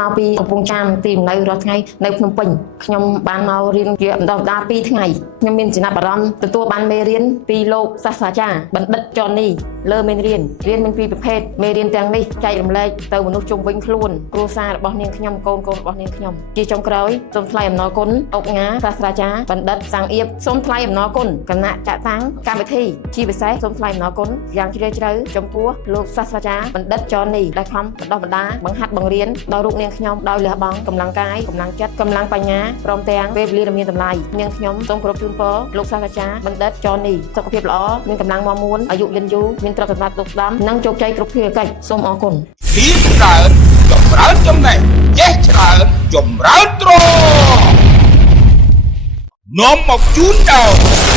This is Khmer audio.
មកពីកំពង់ចាមទីនៅរាល់ថ្ងៃនៅភ្នំពេញខ្ញុំបានមករៀនជាម្ដង2ថ្ងៃខ្ញុំមានចំណាប់អារម្មណ៍ទទួលបានមេរៀនពីលោកសាស្ត្រាចារ្យបណ្ឌិតចននីលើមេរៀនមានពីរប្រភេទមេរៀនទាំងនេះចែករំលែកទៅមនុស្សជុំវិញខ្លួនគ្រួសាររបស់នាងខ្ញុំកូនរបស់នាងខ្ញុំជាចុងក្រោយសូមថ្លែងអំណរគុណអុកញ៉ាសាស្ត្រាចារ្យបណ្ឌិតសាំងអៀបសូមថ្លែងអំណរគុណគណៈចាក់តាំងកម្មវិធីជាពិសេសសូមថ្លែងអំណរគុណយ៉ាងជ្រាលជ្រៅចំពោះលោកសាស្ត្រាចារ្យបណ្ឌិតចននីដែលខំបណ្ដុះបណ្ដាលបង្ហាត់បង្រៀនដល់រូបនាងខ្ញុំដោយលះបង់កម្លាំងកាយកម្លាំងចិត្តកម្លាំងបញ្ញាព្រមទាំងពេលវេលាដ៏មានតម្លៃនាងខ្ញុំសូមគោរពជូនពរលោកសាស្ត្រាចារ្យបណ្ឌិតចននីសុខភាពល្អមានកម្លាំងមាំមួនអាយុយឺនយូរមានទ្រព្យសម្បត្តិទុកស្ដាំនិងជោគជ័យគ្រប់ភារកិច្ចសូមអរគុណភាពច្រើនចម្រើនចំណេះចេះច្រើនចម្រើនទ្រនាំមកជូនដល់